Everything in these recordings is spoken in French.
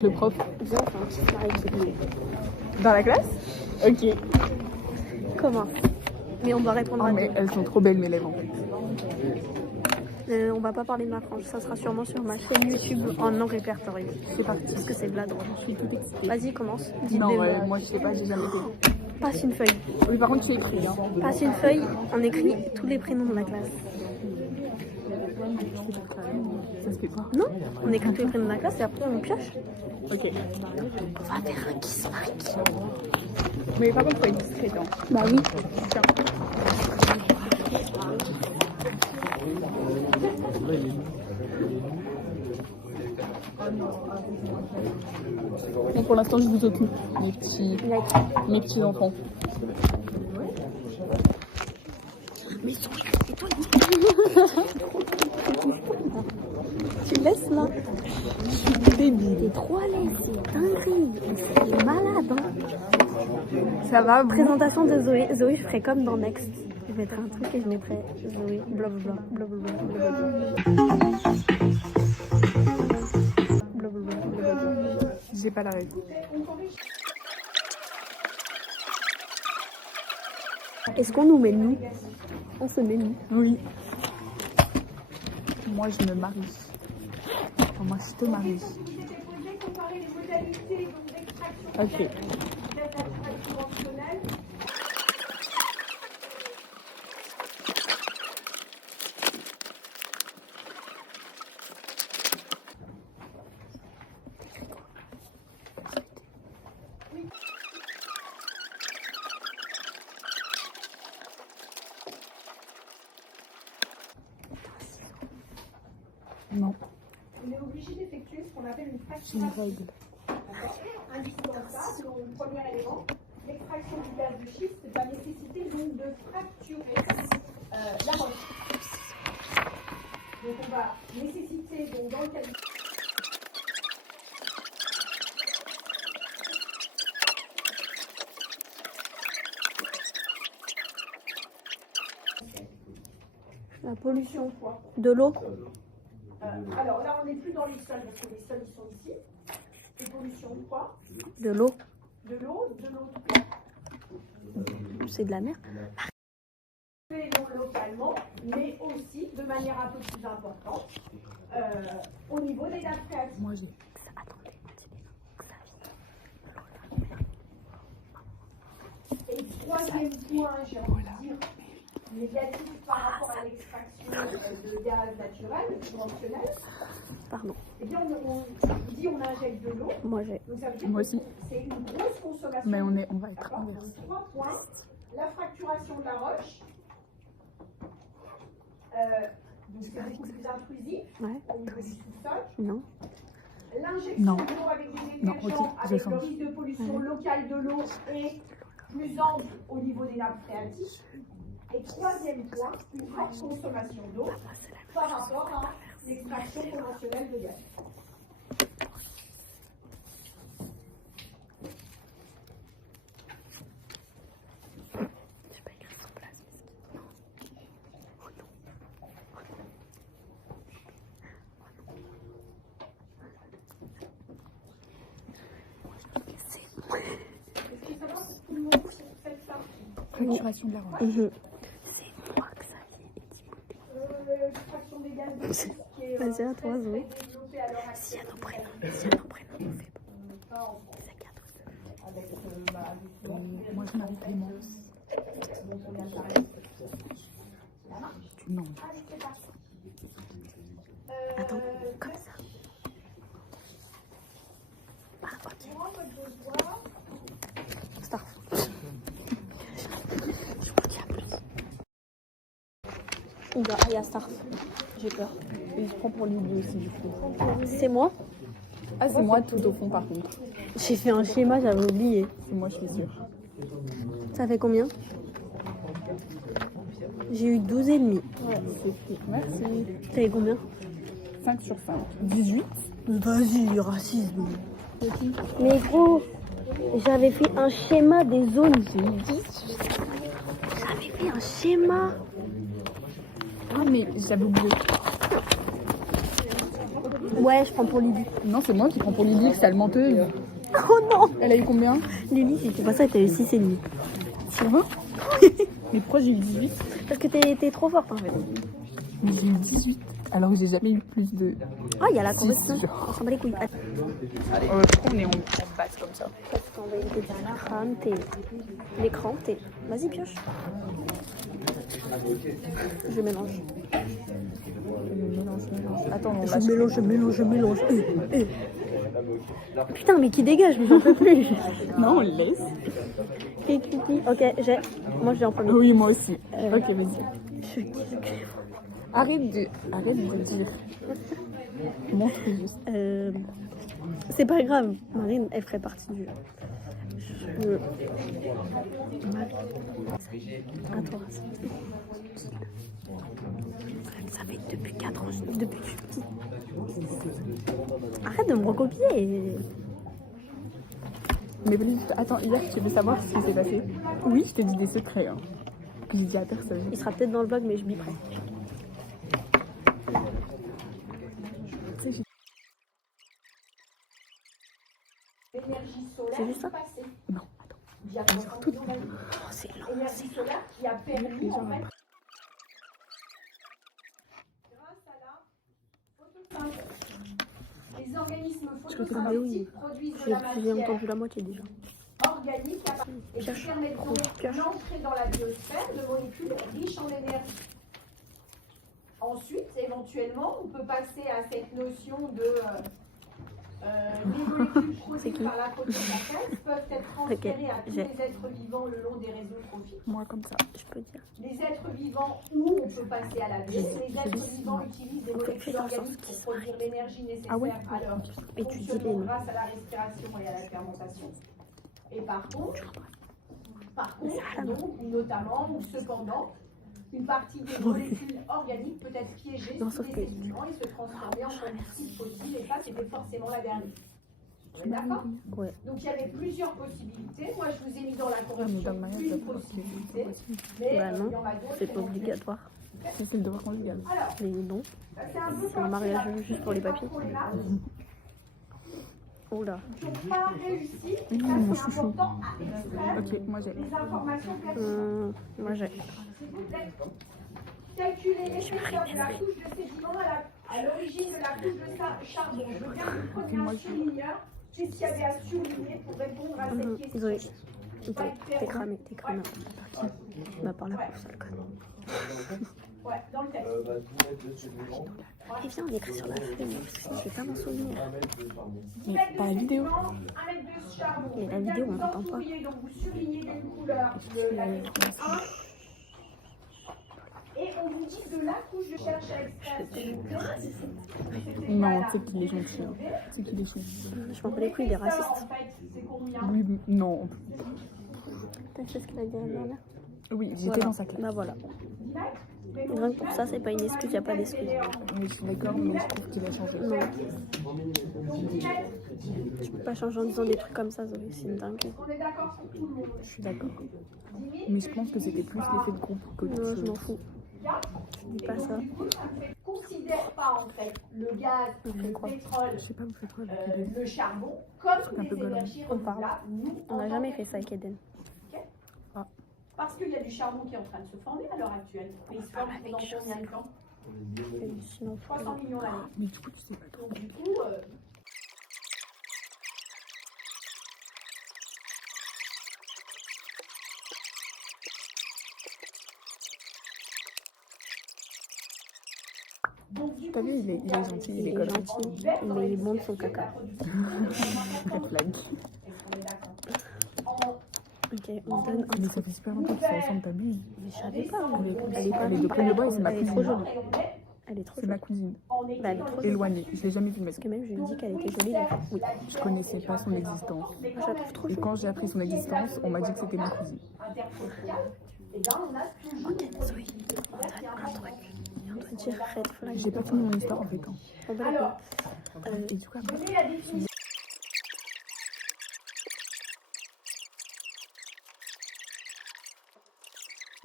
Le prof. Viens, on fait un petit smiley, s'il te plaît. Dans la classe? Ok. Comment? Mais on doit répondre à mais tout. elles sont trop belles, mes lèvres, en fait. On va pas parler de ma frange, ça sera sûrement sur ma chaîne YouTube en non répertorié. C'est parti, parce que c'est de la drôle. Je suis toute excitée. Vas-y, commence. Dis Non, des mots. moi, je sais pas, j'ai jamais fait. Passe une feuille. Oui, par contre, tu écris, hein. Passe une feuille, on écrit tous les prénoms de la classe. Ça se fait pas. Non, on écrit tous les prénoms de la classe et après on pioche. Ok. On va faire un kiss mark. Mais par contre, faut être discrète, hein. Bah oui. Tiens. Bon, pour l'instant, je vous occupe, mes petits enfants. Mais et toi, tu laisses là. T'es trop à l'aise, c'est dinguerie. C'est malade, hein. Ça va, Présentation de Zoé. Zoé, je ferai comme dans Next. Je mettrai un truc et je mettrai Zoé, blablabla, blablabla, blablabla. Blablabla, blablabla. J'ai pas la règle. Est-ce qu'on nous met nous? On se met nous. Oui. Moi, je me marie. Enfin, moi, je te marie. Ok. Non. On est obligé d'effectuer ce qu'on appelle une J'ai fraction. une règle. Indispensable, selon le premier élément, l'extraction du gaz de schiste va nécessiter donc de fracturer la roche. Donc on va nécessiter, donc dans le cas du... La pollution quoi. de l'eau. Alors là, on n'est plus dans les sols, parce que les sols, ils sont ici. Les pollutions de quoi? De l'eau. De l'eau de quoi? C'est de la mer. Localement, mais aussi de manière un peu plus importante au niveau des nappes phréatiques. Moi, j'ai. Attendez, Et le troisième point, j'ai envie de dire, négatif par rapport à l'extraction de gaz naturel, conventionnel, pardon. eh bien, on dit on injecte de l'eau. Moi j'ai. Donc ça veut dire Moi que aussi. c'est une grosse consommation. Mais on va être D'accord. inverse. Donc, 3 points. La fracturation de la roche. Donc c'est beaucoup plus intrusif Ouais. au niveau du sous-sol. Non. L'injection Non. de l'eau avec des Non, détergents, ok, je avec le change. risque de pollution locale de l'eau et plus ample au niveau des nappes phréatiques. Et troisième point, une forte consommation d'eau par rapport à l'extraction conventionnelle de gaz. J'ai pas écrit sur place. Non. Oh non. Oh non. Est-ce que ça va pour tout le monde? Faites ça. Fracturation de la roche. C'est moi que ça y est. L'extraction des gaz de schiste qui est Vas-y, à toi, Zoé. développée à l'heure Si y a actuelle. nos prénoms, on fait pas. C'est à Moi, je marie Clément. Tu mens. Attends, comme ça. Ah, ok. Start. Je crois qu'il y a plus. Il y a Start. J'ai peur. Et je prends pour Lily aussi, du coup. C'est moi? Ah, c'est moi tout au fond, par contre. J'ai fait un schéma, j'avais oublié. C'est moi, je suis sûre. Ça fait combien? J'ai eu 12 et demi. Ouais, c'est tout. Merci. T'as eu combien? 5 sur 5. 18. Vas-y, racisme. Mais gros, j'avais fait un schéma des zones. J'ai eu 10. J'avais fait un schéma. Ah, mais j'avais oublié. Moi, Ouais, je prends pour Lily. Non, c'est moi qui prends pour Lily, sale menteuse. Oh non. Elle a eu combien? Lily, si tu vois ça, t'as eu 6 et demi. Sur 20. Mais pourquoi j'ai eu 18? Parce que t'es trop forte en fait. Mais j'ai eu 18. Alors que j'ai jamais eu plus de... Ah, il y a la Six, correction. genre. On s'en bat les couilles. Pourquoi on est en basse comme ça? Parce qu'on va éviter de cramer l'écran. Vas-y, pioche. Je mélange. Attends, on Je mélange. Putain, mais qui dégage, mais j'en peux plus. Non, on le laisse. Ok, j'ai. Moi, j'ai en premier. Oui, moi aussi. Ok, vas-y. Arrête de dire. Montre juste. C'est pas grave. Marine, elle ferait partie du jeu. Attends. Ça fait depuis 4 ans, depuis que je suis petite. Arrête de me recopier. Mais attends, hier, tu veux savoir ce qui s'est passé? Oui, je t'ai dit des secrets. Hein, que j'ai dit à personne. Il sera peut-être dans le vlog, mais je biperai. C'est juste ça? Non, attends. Oh, c'est lent. L'énergie solaire qui a permis en fait, grâce à la photosynthèse, les organismes photosynthétiques produisent de la J'ai matière entendu la moitié déjà. organique et qui permettent donc l'entrée dans la biosphère de molécules riches en énergie. Ensuite, éventuellement, on peut passer à cette notion de les molécules produites par la photosynthèse peuvent être transférées à tous les êtres vivants le long des réseaux trophiques. Moi, comme ça. Je peux dire. Les êtres vivants, où on peut passer à la vie, les êtres vivants utilisent des molécules organiques pour produire l'énergie nécessaire à leur fonctionnement grâce à la respiration et à la fermentation. Et par contre, donc, notamment ou cependant, une partie des molécules organiques peut être piégée sous les sédiments et se transformer en combustible fossile, et ça, c'était forcément la dernière. Vous êtes d'accord? Ouais. Donc, il y avait plusieurs possibilités. Moi, je vous ai mis dans la correction une possibilité, mais il y en a d'autres. C'est pas obligatoire. Si, c'est le devoir conjugal. Alors, Mais non. c'est un peu C'est le mariage juste pour les papiers. Oh là. qui n'ont pas réussi, ça c'est important à extraire Ok, moi j'ai. les informations pertinentes. Moi j'ai. S'il vous plaît. Calculer l'épaisseur de la couche de sédiment à l'origine de la couche de charbon. Je veux bien que vous preniez un surligneur. Qu'est-ce qu'il y avait à surligner pour répondre à cette question? Désolé. T'es cramé. Bah par la couche, ça le code. Ouais, dans le texte. Et viens, on écrit sur la feuille, parce que je vais pas m'en souvenir. Mais pas la vidéo. Mais la vidéo, on n'entend pas. Donc vous surlignez d'une couleur la lettre 1. Et on vous dit de la couche de cherche à extraire. Non, tu sais qu'il est gentil. Hein. Tu sais qu'il est gentil. Je m'en bats les couilles, il est raciste. Oui, non. T'as fait ce qu'il a dit la dernière? Oui, j'étais dans sa classe. Bah voilà. Rien que pour ça, c'est pas une excuse, y a pas d'excuse. Oui, je suis d'accord, mais je trouve qu'il a changé. Non. Tu peux pas changer en disant des trucs comme ça, Zoé, c'est une dinguerie. Je suis d'accord. Mais je pense que c'était plus l'effet de groupe que Non, je m'en fous. Je dis pas ça. Considère pas en fait le gaz, le pétrole, Je sais pas, vous faites quoi le charbon comme des énergies renouvelables. On n'a jamais fait ça avec Eden. Parce qu'il y a du charbon qui est en train de se former à l'heure actuelle. Et il se forme dans combien de temps? Sinon, 300 millions d'années. Mais du coup, tu sais pas trop. Donc du coup, T'as vu, il est gentil, il est gentil, mais il monte son caca. Red flag. Ok, on donne un. Mais ça fait super longtemps que ça ressemble, t'as vu? Mais je savais pas. Elle est de près de bas et c'est ma Elle est trop cousine. jolie. Elle est trop C'est ma jolie. cousine. Bah, elle est trop jolie. Éloignée. Je l'ai jamais vue, mais Parce que même je lui ai dit qu'elle était jolie. là. Oui. je connaissais pas son existence. Moi, je la trouve trop Et jolie. quand j'ai appris son existence, on m'a dit que c'était ma cousine. et bien on a toujours Zoé, on doit dire un truc. Et on doit dire red flag. J'ai pas fini mon histoire en fait. Hein. On va Alors, Et du coup, après, donnez la définition.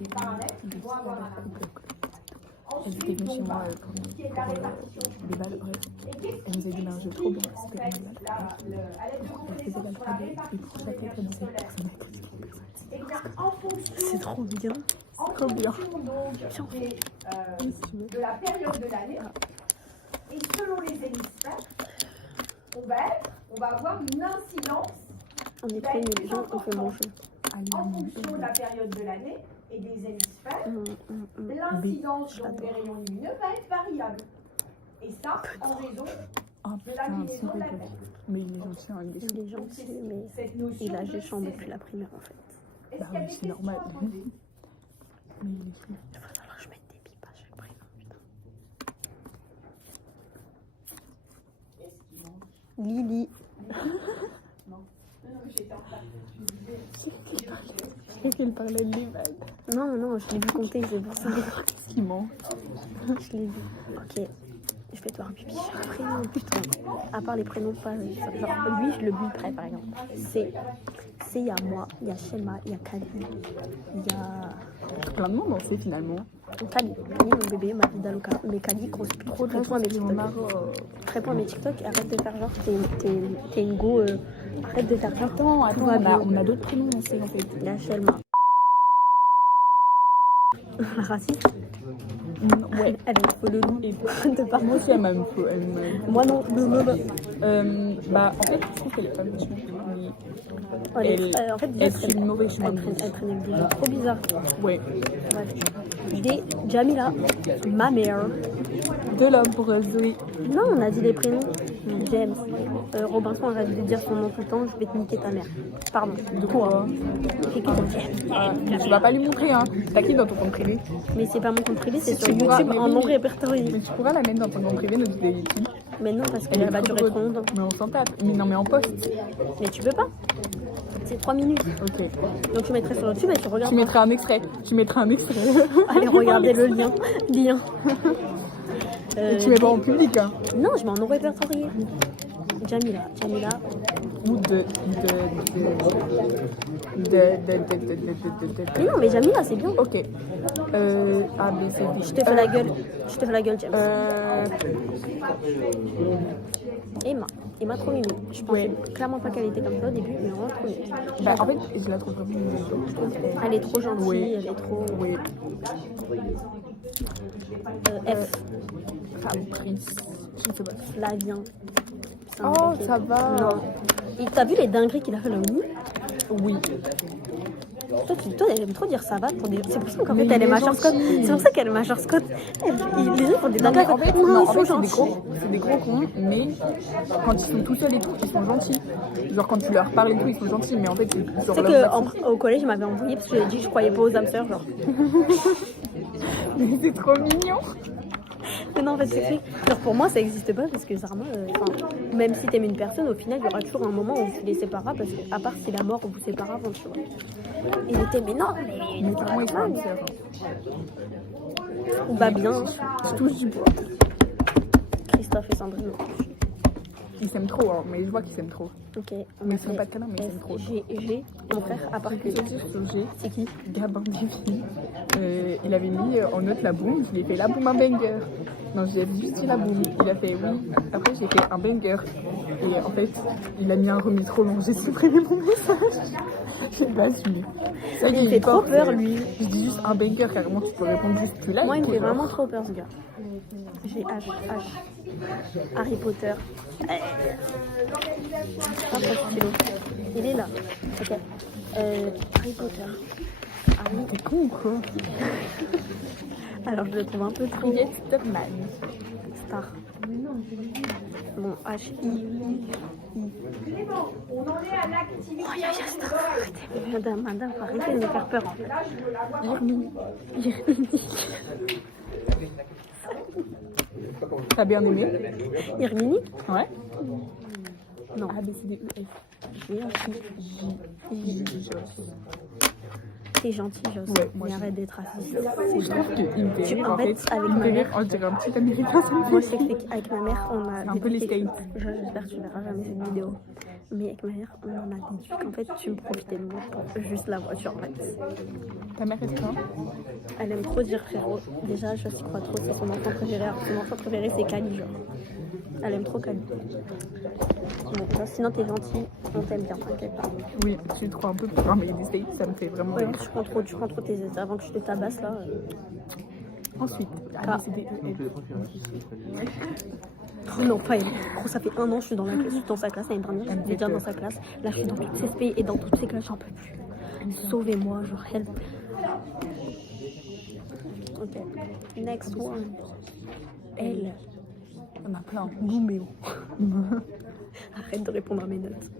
Les paramètres qui vont avoir un impact. Elle était venue chez moi pour des balles, bref. Elle nous a dit un jeu trop bien, c'était une balle. Elle faisait balle trop bien, et pour sa tête, elle disait personne. C'est trop bien. En Trop bien. fonction donc de la période de l'année et selon les hémisphères, on va avoir une incidence On est trop nuls, gens, on fait mon jeu. en fonction de la période de l'année et des hémisphères. L'incidence donc des rayons lumineux va être variable. Et ça, en raison Oh de la putain, luminosité de la c'est Terre. mais il est gentil, hein, il est Il chou. est gentil, mais Cette notion il a de géchant saison. depuis la primaire en fait. Est-ce Bah qu'il y a oui, des c'est questions normal. à poser Mais il est chou. Il va falloir que je mette des bips à chaque prénom, putain. Lily. Je crois qu'elle parlait de l'éval. Non, non, je l'ai vu compter, c'est pour ça. Qu'est-ce qu'il ment? Je l'ai vu. Ok. Je vais te voir pipi chaque prénom, putain. À part les prénoms, pas. Genre, lui, je le biperais par exemple. C'est, il y a moi, il y a Shema, il y a Kali, il y a. Plein de monde en sait finalement. Kali, mon bébé, ma vie d'Aloca. Mais Kali, grosse pute. Réponds à mes TikTok. Réponds à mes TikTok et arrête de faire genre, t'es une go. Arrête de faire genre. Attends, tout va bien. on a d'autres prénoms on sait en fait. Il y a Shema. Raciste. Ouais. Elle est folle Et de partout. moi aussi elle m'a Moi non. Bah en fait je trouve qu'elle est pas méchante. En fait, Elle suit le mauvais chemin de vie. Elle traînait des gens trop bizarres. Ouais. Bref. Des Jamila, ma mère. De l'homme pour Zoé. Non, on a dit les prénoms. James. Robinson, arrête de dire son nom tout le temps, je vais te niquer ta mère. Pardon. De quoi? C'est qui ton James? Mais tu vas pas lui montrer hein. T'as qui dans ton compte privé? Mais c'est pas mon compte privé, c'est Si sur tu pourras- YouTube mais en oui. non répertorié. Mais tu pourras la mettre dans ton compte privé notre vidéo YouTube. Mais non, parce Elle qu'elle est va trop durer trop drôle. longtemps. Mais on s'en tape. Mais non mais en poste. Mais tu peux pas. C'est 3 minutes. Ok. Donc je mettrai sur YouTube et tu regardes. Tu mettras un extrait. Allez, regardez le lien. Lien. Et tu mets pas en public hein. Non, je mets en non répertorié. Jamila. Ou Mais non, mais Jamila, c'est bien. Ok. A, B, C, D. Je te fais la gueule. Je te fais la gueule, James. Emma, trop mignonne. Je pensais clairement pas qu'elle était comme ça au début, mais vraiment trop mignonne. Bah, en fait, je la trouve vraiment mignonne. Je trouve qu'elle- Elle est trop gentille, Oui. elle est trop. Oui. F. Fabrice. Je ne sais pas. Flavien. C'est un Oh, mec qui- ça va. Non. Et t'as vu les dingueries qu'il a fait là au lit? Oui. Toi, elle aime trop dire ça va pour des. C'est pour ça qu'en Mais fait, elle il est est Major Scott. gentil. C'est pour ça qu'elle est Major Scott. Les gens font des Non, mais dingueries. en fait, Non, non, ils en sont fait, gentils. c'est des gros cons, mais quand ils sont tout seuls et tout, ils sont gentils. Genre quand tu leur parles et tout, ils sont gentils, mais en fait, c'est Tu genre sais leur qu'au collège, il m'avait envoyé parce que j'ai dit que je croyais pas aux âmes sœurs, genre. Mais c'est trop mignon. Mais non, en fait, c'est vrai. Genre, pour moi, ça n'existe pas parce que Zarma, même si t'aimes une personne, au final, il y aura toujours un moment où tu les sépareras parce que, à part si la mort vous sépare avant, tu vois. Et il était, mais non, Mais pour moi, ils sont âmes sœurs. ou bah bien. Je touche du bois. Christophe et Sandrine. Ils s'aiment trop, hein, mais je vois qu'ils s'aiment trop. Ok. Mais ils sont pas câlins, mais ils s'aiment trop. J'ai mon frère, à part que. C'est qui Gabin Défi. Il avait mis en note la boum, je lui ai fait la boum un banger. Non, j'ai juste dit la boum. Il a fait oui. Après, j'ai fait un banger. Et en fait, il a mis un remis trop long. J'ai supprimé mon message. J'ai pas assumé. Ça y est, Il fait trop porte, peur, lui. Je dis juste un banger, carrément, tu peux répondre juste plus là. Moi, il me fait genre. vraiment trop peur, ce gars. J'ai H. Harry Potter. Ah, stylo. Il est là. Ok. Harry Potter. Harry. T'es con ou quoi? Alors, je le trouve un peu trop Cricket Stopman. star. Bon, H-I. Clément, on en est à l'activité. Madame, faut arrêter de me faire peur. Là, je veux la voir. Irmini. T'as bien aimé? Irmini? Ouais. Non. A, B, C, D, E, F. J'ai un J, T'es gentil, Joss. Ouais, moi, Mais je- arrête d'être raciste. Je trouve qu'il me fait Tu- rire en en fait, fait. avec Il me ma fait rire, mère- on dirait un petit américain, ça me Moi, fait je sais rire. qu'avec ma mère, on a. C'est un peu les détecté- States. J'espère que tu verras jamais cette vidéo. Mais avec ma mère, on en a déduit qu'en fait, tu me profitais de moi pour juste la voiture, en fait. Ta mère est quoi? Elle aime trop dire frérot. Déjà, je sais pas trop, c'est son enfant préféré. Alors, son enfant préféré, c'est Kali, genre. Elle aime trop Kali. Bon, sinon, t'es gentil, on t'aime bien, t'inquiète pas. Oui, tu te crois un peu pour un mais d'essayer, ça me fait vraiment Ouais, rire. tu prends trop tes aides avant que je te tabasse là. Ensuite, Ah. Non, pas elle. Gros, ça fait 1 an que je suis dans sa classe. L'année dernière, j'étais déjà dans sa classe. Là, je suis dans toutes ses SP et dans toutes ses classes, j'en peux plus. Sauvez-moi, genre help. Ok. Next one. Elle. Il y en a plein. Gouméo. Arrête de répondre à mes notes.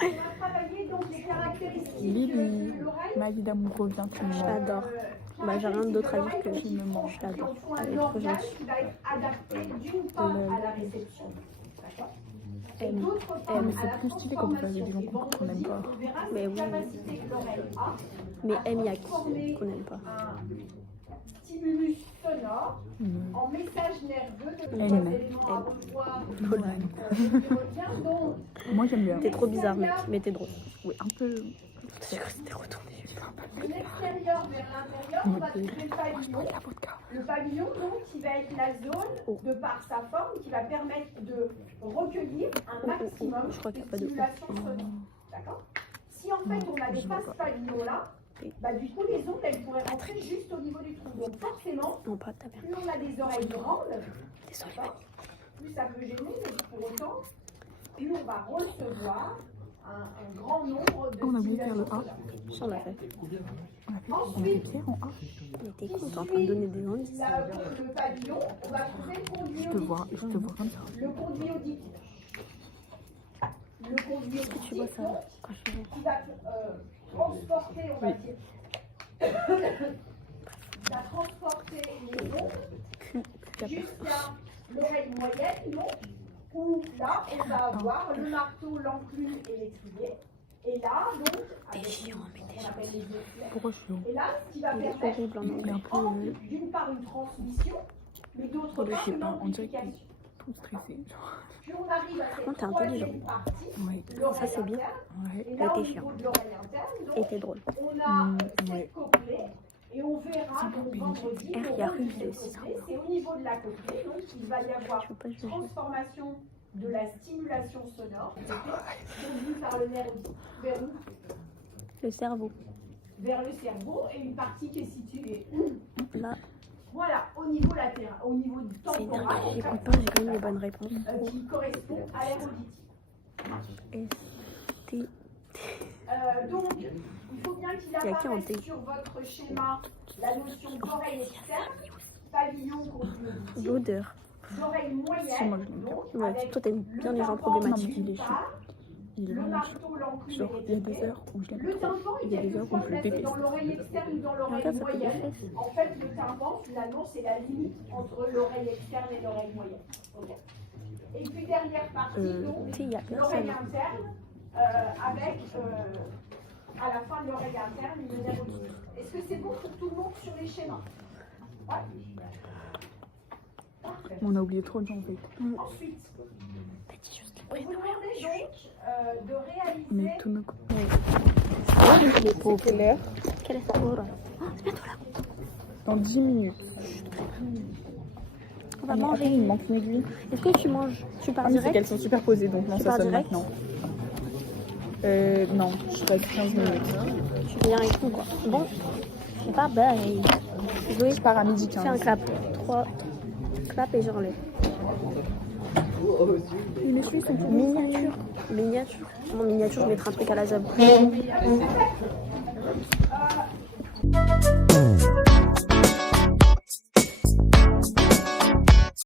On va travailler donc les caractéristiques Lily, de l'oreille. ma vie d'amour revient, tu me Je mens. l'adore. Bah, j'ai rien d'autre à dire que Tu me mens. je l'adore. Un Elle est trop organe gentille. qui va être adapté d'une part à la réception. D'accord. Et M. d'autre part Mais à c'est la plus stylé quand vous avez des gens transformation. qu'on n'aime pas. On verra Mais cette oui. capacité que l'oreille a Mais M, il y a former qui qu'on n'aime pas. un stimulus sonore en message nerveux de M. trois éléments à revoir. Nolan. Qui revient donc Moi j'aime bien. T'es trop bizarre, mec, mais t'es drôle. Oui, un peu. J'ai cru que c'était retourné. de l'extérieur vers l'intérieur, on va trouver le pavillon. La vodka. Le pavillon, donc, qui va être la zone, de par sa forme, qui va permettre de recueillir un maximum Je crois qu'il y de a pas de stimulation sonore. D'accord. Si en fait on a des faces pavillons là, bah du coup les ondes elles pourraient rentrer juste au niveau du trou. Donc forcément, Non, pas ta mère. plus on a des oreilles grandes, Désolée. d'accord, plus ça peut gêner, mais pour autant, plus on va recevoir un grand nombre de On a oublié de faire le stimulations A. sonores. On l'a fait. On fait Pierre en A. Mais t'es con, t'es en train de donner des indices. Là, le pavillon, on va trouver le conduit Je te vois comme ça. Le conduit auditif. Le conduit Est-ce que tu vois auditif, ça donc, quand je fais qui va transporter, on va dire, va transporter les ondes jusqu'à l'oreille moyenne, donc, où là, on va avoir le marteau, l'enclume et l'étrier. Et là, donc, avec ce qu'on appelle les éclairs. Pourquoi je suis haut? Et là, ce qui va Il est permettre, horrible en Il est un anglais. peu. d'une part, une transmission, mais d'autre Je part, sais une pas, on dirait qu'il est amplification. tout stressé. Genre. Plus on arrive à contre, cette t'es intelligent. troisième partie, Ouais. l'oreille Ça, c'est bien. interne, Ouais. et là, t'es au chiant. niveau de l'oreille interne, Et donc, t'es drôle. on a ouais. cette cochlée, et on verra donc vendredi, R, le il y a rôle de Russe cette aussi. cochlée, c'est au niveau de la cochlée, donc il va y avoir Je veux pas juger. transformation de la stimulation sonore, conduite par le nerf auditif, vers où? Le cerveau. Vers le cerveau, et une partie qui est située Là, voilà, au niveau latéral, au niveau du c'est énervé. temporal, J'écoute pas, j'ai quand même les bonnes réponses. qui correspond à l'air auditif. S, T. Donc, il faut bien qu'il y a qui en apparaisse T? sur votre schéma la notion d'oreille externe, pavillon conduit auditif, L'odeur. d'oreille Si, moi, moyenne, je l'aime bien. donc, Ouais, avec toi t'aimes bien les gens tympan problématiques. il est d'une chaud. part, Il est le vraiment chaud. marteau, l'enclume Genre, il y a et des l'étrier. heures où je l'aime Le trop. tympan Il est y a des heures quelquefois où je le placé déteste. dans l'oreille externe ou dans l'oreille Regarde, ça fait des moyenne. fesses. En fait, le tympan, finalement, c'est la limite entre l'oreille externe et l'oreille moyenne. Ok. Et puis, dernière partie, donc, Tu sais, il y a l'oreille personne. interne, avec, à la fin de l'oreille interne, une nerf auditif. Est-ce que c'est bon pour tout le monde sur les schémas? Ouais. Parfait. On a oublié trop de gens en fait. Ensuite, T'as dit juste le on vous prénom. demandait donc de réaliser Mais tout me coupe. Pour clair. Quelle est sa heure? Oh, c'est bientôt là. Dans 10 minutes. On va Mais manger. après, il me manque une aiguille. Est-ce que tu manges? Tu pars Ah, mais c'est direct? qu'elles sont superposées donc non, Tu ça pars sonne direct? maintenant. Non, je reste 15 minutes. Tu viens avec nous quoi. Bon, je sais pas, bye. Zoé, Je pars à midi fais un 15. clap. 3 clap et j'enlève. Les messieurs sont pour Miniature. Miniature. Mon miniature, je mettrai un truc à la zab.